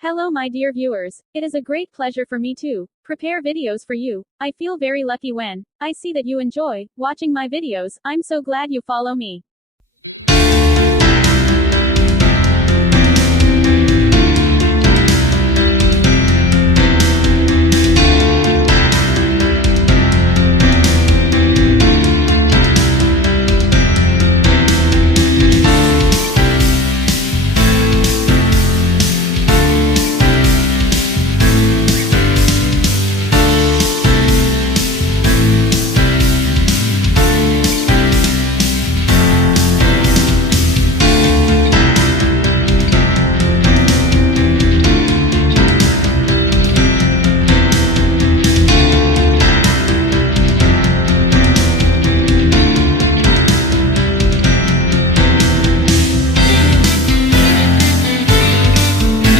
Hello my dear viewers, it is a great pleasure for me to prepare videos for you. I feel very lucky when I see that you enjoy watching my videos. I'm so glad you follow me.